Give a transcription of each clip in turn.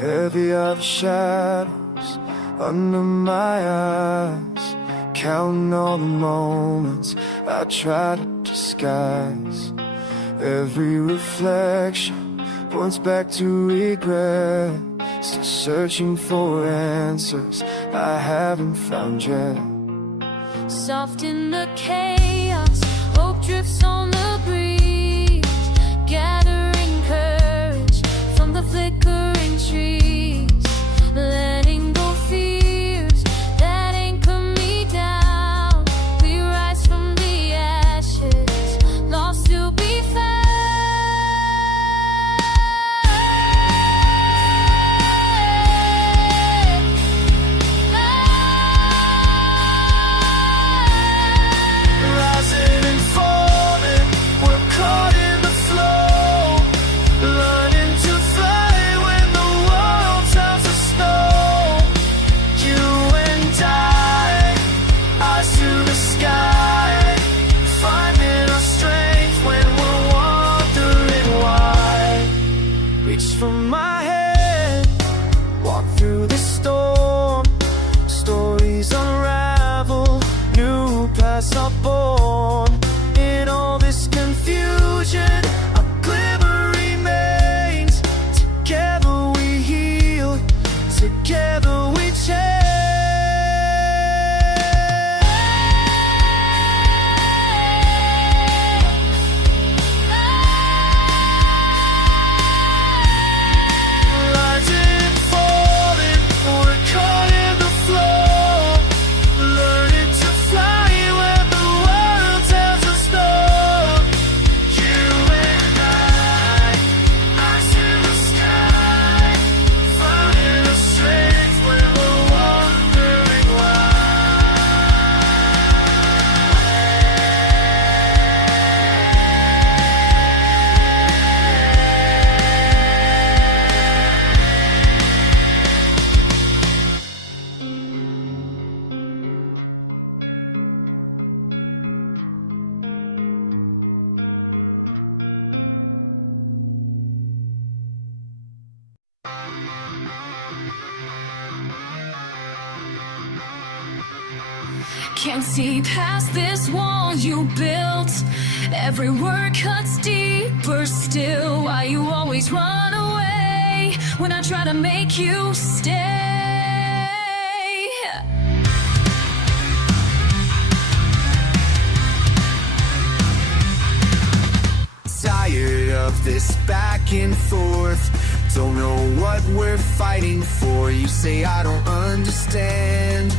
Heavy are the shadows under my eyes, counting all the moments I try to disguise. Every reflection points back to regret, still searching for answers I haven't found yet. Soft in the chaos, hope drifts on the breeze, gathering courage from the flickering trees, letting go fears that anchor me down. We rise from the ashes, lost to be found. Rising and falling, we're caught in the flow, learning to fly when the world turns to snow. You and I, eyes to the sky, finding our strength when we're wondering why. Reach for my hand, walk through the storm, stories unravel, new paths are born. In all this confusion, a glimmer remains. Together we heal, together we change. Rising and falling, we're caught in the flow, learning to fly when the world tells us no. You and I, eyes to the sky, finding our strength when we're wondering why. Can't see past this wall you built. Every word cuts deeper still. Why you always run away when I try to make you stay? Tired of this back and forth, don't know what we're fighting for. You say I don't understand,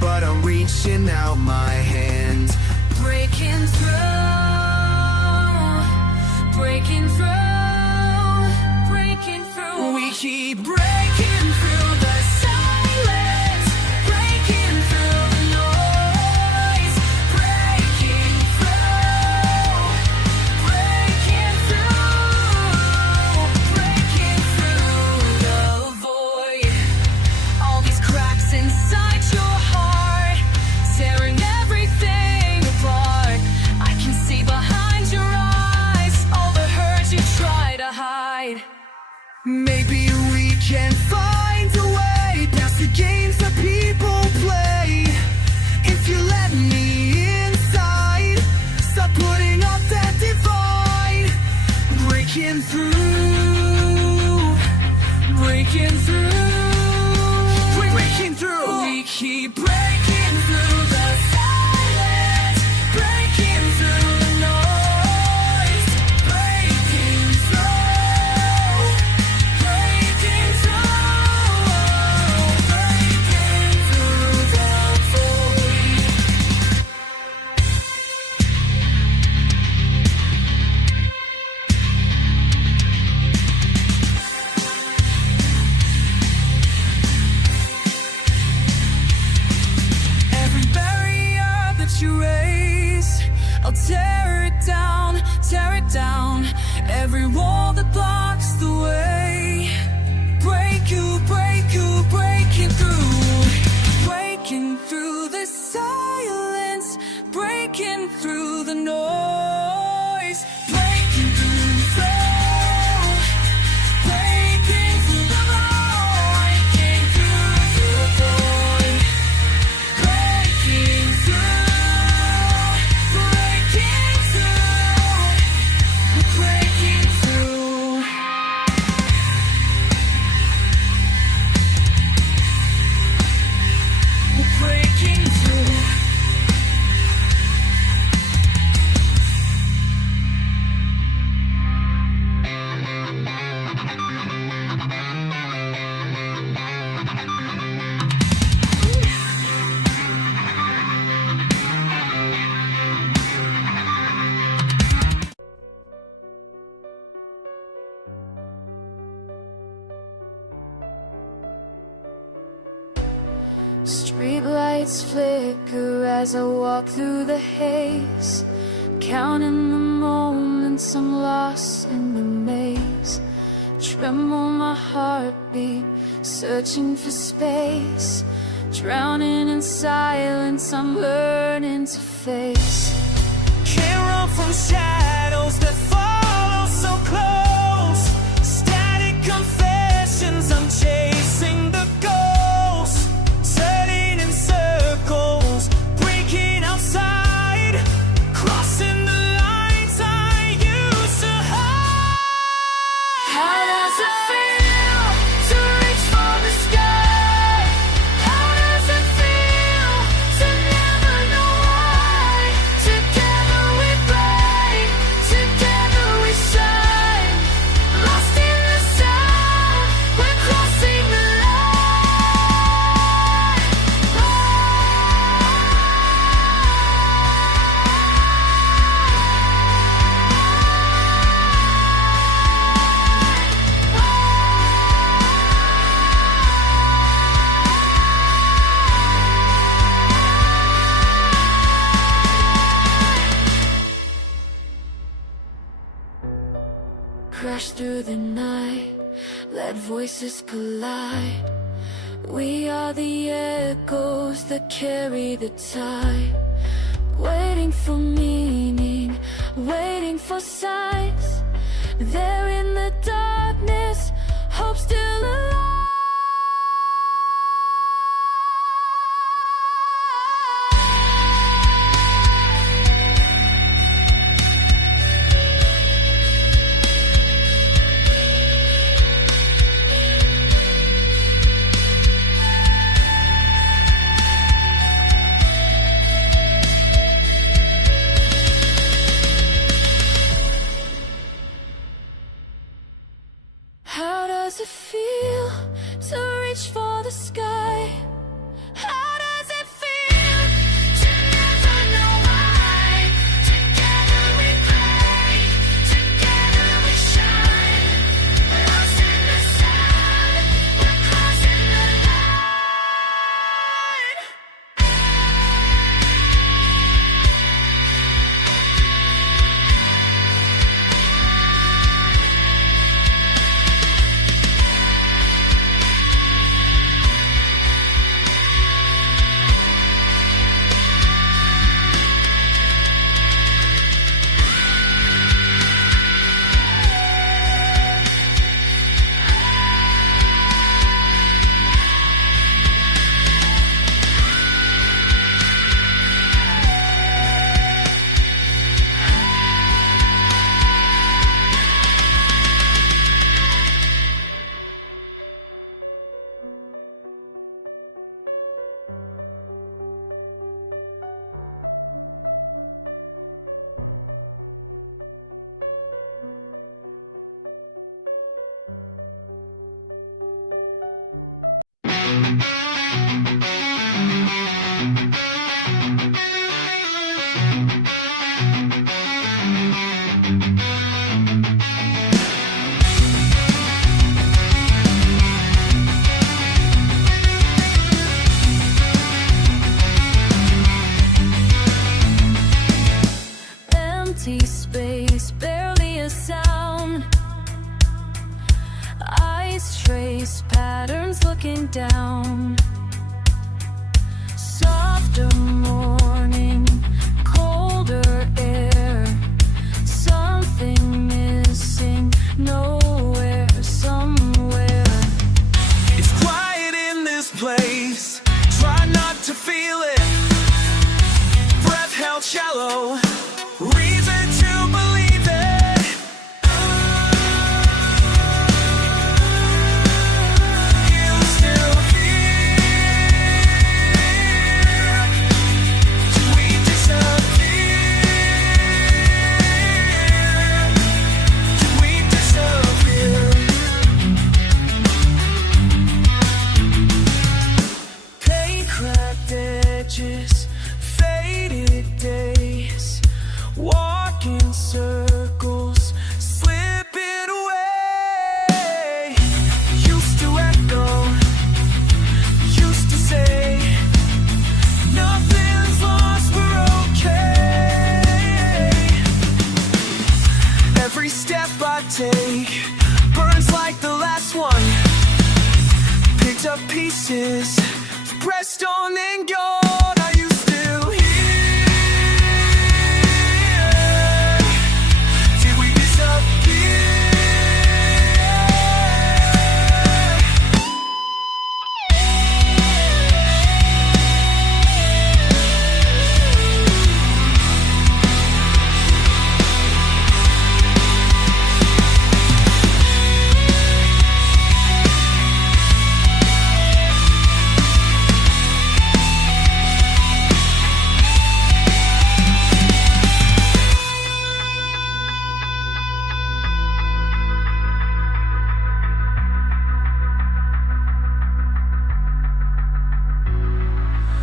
but I'm reaching out my hand. Breaking through, breaking through, breaking through. We keep breaking through the silence, breaking through the noise, breaking through, breaking through, breaking through the void. All these cracks inside your heart, tearing everything apart. I can see behind your eyes all the hurt you try to hide. Maybe we can find a way past the games that people play. If you let me inside, stop putting up that divide. Breaking through, breaking through, breaking through. We keep breaking through the silence, breaking through the noise, breaking through, breaking through, breaking through the void. Every barrier that you raise, I'll tear it down, tear it down. Every wall that blocks the way, break you, breaking through, breaking through the silence, breaking through the noise, breaking through, breaking through the lights flicker as I walk through the haze, counting the moments I'm lost in the maze. Tremble my heartbeat, searching for space, drowning in silence I'm learning to face. Can't run from shadows that follow so close. Static confessions, I'm chasing the ghost. Turning in circles, breaking outside, crossing the lines I used to hide. How does it feel to reach for the sky? How does it feel to never know why? Together we break, together we shine. Lost in the sound, we're crossing the crash through the night, let voices collide. We are the echoes that carry the tide, waiting for meaning, waiting for signs. There in the darkness, hope still alive. How does it feel to reach for the sky? How does it feel to never know why? Together we break, together we shine. Lost in the sound, we're crossing the line. Empty space, barely a sound. Eyes trace patterns looking down. Softer morning, colder air. Something missing, nowhere, somewhere. It's quiet in this place, try not to feel it. Breath held shallow, reason to believe it. You still here? Do we disappear? Do we disappear? Paint cracked edges, faded days. pieces, pressed on and gone. Are you still here? Did we disappear?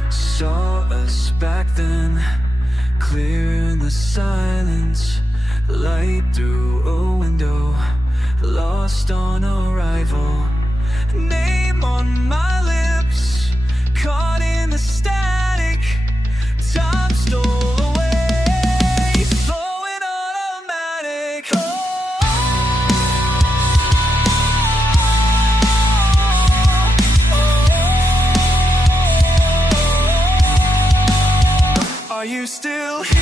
Saw us back then, clear in the silence, light through a window, lost on arrival. Name on my lips, caught in the static, time stole away, flowing automatic. Are you still here?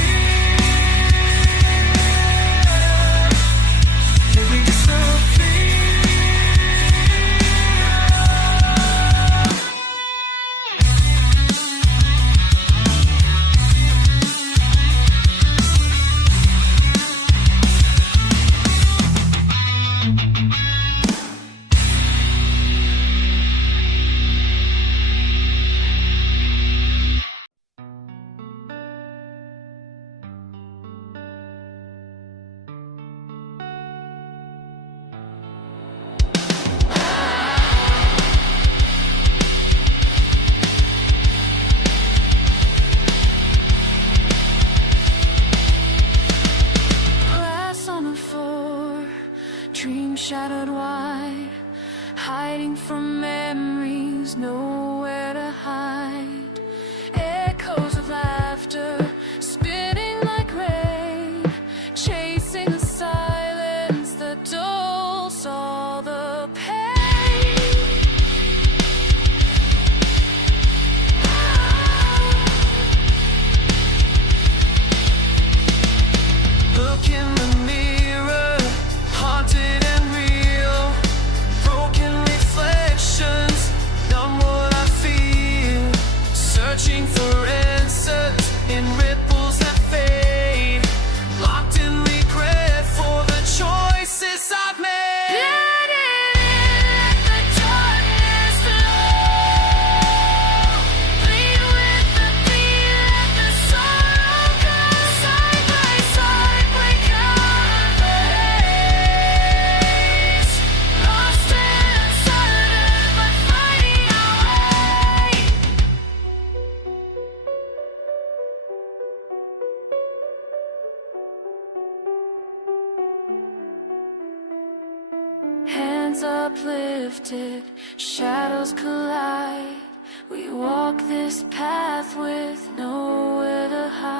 Did we disappear? Glass on the floor, dreams shattered wide, hiding from memories, nowhere to hide. Echoes of laughter, spinning like rain, chasing the silence that dulls all the pain. Look in the mirror, haunted and real, broken reflections, numb what I feel, searching for answers in ripples that fade, locked in regret for the choices I've made. The darkness flow, bleed with the beat, let the sorrow go. Side by side, break out the haze, lost and uncertain, but finding our way. Hands uplifted, shadows collide. We walk this path with nowhere to hide.